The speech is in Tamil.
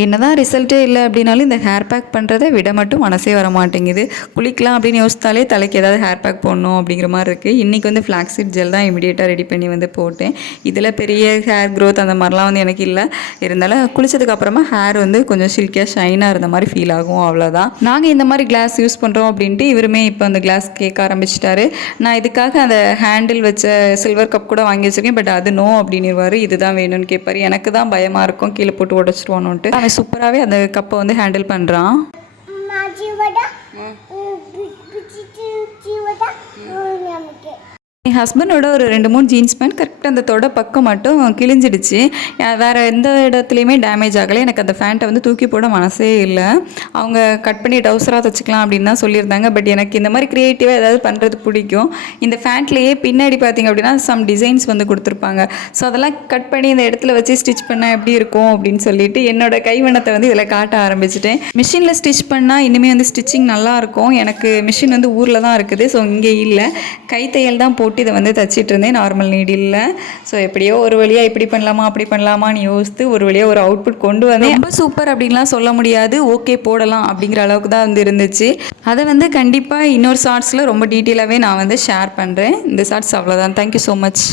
என்னதான் ரிசல்ட்டே இல்லை அப்படின்னாலும் இந்த ஹேர் பேக் பண்ணுறதை விட மட்டும் மனசே வர மாட்டேங்குது. குளிக்கலாம் அப்படின்னு யோசித்தாலே தலைக்கு ஏதாவது ஹேர் பேக் போடணும் அப்படிங்கிற மாதிரி இருக்குது. இன்றைக்கி வந்து ஃப்ளாக்ஸீட் ஜெல் தான் இமிடியேட்டாக ரெடி பண்ணி வந்து போட்டேன். இதில் பெரிய ஹேர் க்ரோத் அந்த மாதிரிலாம் வந்து எனக்கு இல்லை. இருந்தாலும் குளித்ததுக்கப்புறமா ஹேர் வந்து கொஞ்சம் சில்கியாக ஷைனாக இருந்த மாதிரி ஃபீல் ஆகும், அவ்வளோதான். நாங்கள் இந்த மாதிரி கிளாஸ் யூஸ் பண்ணுறோம் அப்படின்ட்டு இவருமே இப்போ அந்த கிளாஸ் கேட்க ஆரம்பிச்சிட்டாரு. நான் இதுக்காக அந்த ஹேண்டில் வச்ச சில்வர் கப் கூட வாங்கி வச்சுருக்கேன். பட் அது நோ அப்படின்னுவார். இதுதான் வேணும்னு கேட்பார். எனக்கு தான் பயமாக இருக்கும் கீழே போட்டு உடச்சிருவானுன்ட்டு. அவன் சூப்பராகவே அந்த கப்பை வந்து ஹேண்டில் பண்ணுறான். என் ஹஸ்பண்டோட ஒரு 2-3 ஜீன்ஸ் பேண்ட் கரெக்டாக அந்த தொட பக்கம் மட்டும் கிழிஞ்சிடுச்சு. வேறு எந்த இடத்துலையுமே டேமேஜ் ஆகலை. எனக்கு அந்த ஃபேண்ட்டை வந்து தூக்கி போட மனசே இல்லை. அவங்க கட் பண்ணி டவுசராக தைச்சிக்கலாம் அப்படின்னு தான் சொல்லியிருந்தாங்க. பட் எனக்கு இந்த மாதிரி க்ரியேட்டிவாக ஏதாவது பண்ணுறது பிடிக்கும். இந்த ஃபேண்ட்லேயே பின்னாடி பார்த்திங்க அப்படின்னா சம் டிசைன்ஸ் வந்து கொடுத்துருப்பாங்க. ஸோ அதெல்லாம் கட் பண்ணி இந்த இடத்துல வச்சு ஸ்டிச் பண்ணால் எப்படி இருக்கும் அப்படின்னு சொல்லிட்டு என்னோடய கைவண்ணத்தை வந்து இதில் காட்ட ஆரம்பிச்சிட்டேன். மிஷினில் ஸ்டிச் பண்ணால் இனிமேல் வந்து ஸ்டிச்சிங் நல்லாயிருக்கும். எனக்கு மிஷின் வந்து ஊரில் தான் இருக்குது. ஸோ இங்கே இல்லை, கைத்தையல் தான் போட்டு இதை வந்து தச்சிட்டு இருந்தேன், நார்மல் நீடில். ஸோ எப்படியோ ஒரு வழியாக இப்படி பண்ணலாமா அப்படி பண்ணலாமான்னு யோசித்து ஒரு வழியாக ஒரு அவுட்புட் கொண்டு வந்தேன். ரொம்ப சூப்பர் அப்படின்லாம் சொல்ல முடியாது, ஓகே போடலாம் அப்படிங்கிற அளவுக்கு தான் வந்து இருந்துச்சு. அதை வந்து கண்டிப்பாக இன்னொரு ஷார்ட்ஸில் ரொம்ப டீட்டெயிலாகவே நான் வந்து ஷேர் பண்ணுறேன். இந்த ஷார்ட்ஸ் அவ்வளோதான். Thank you so much.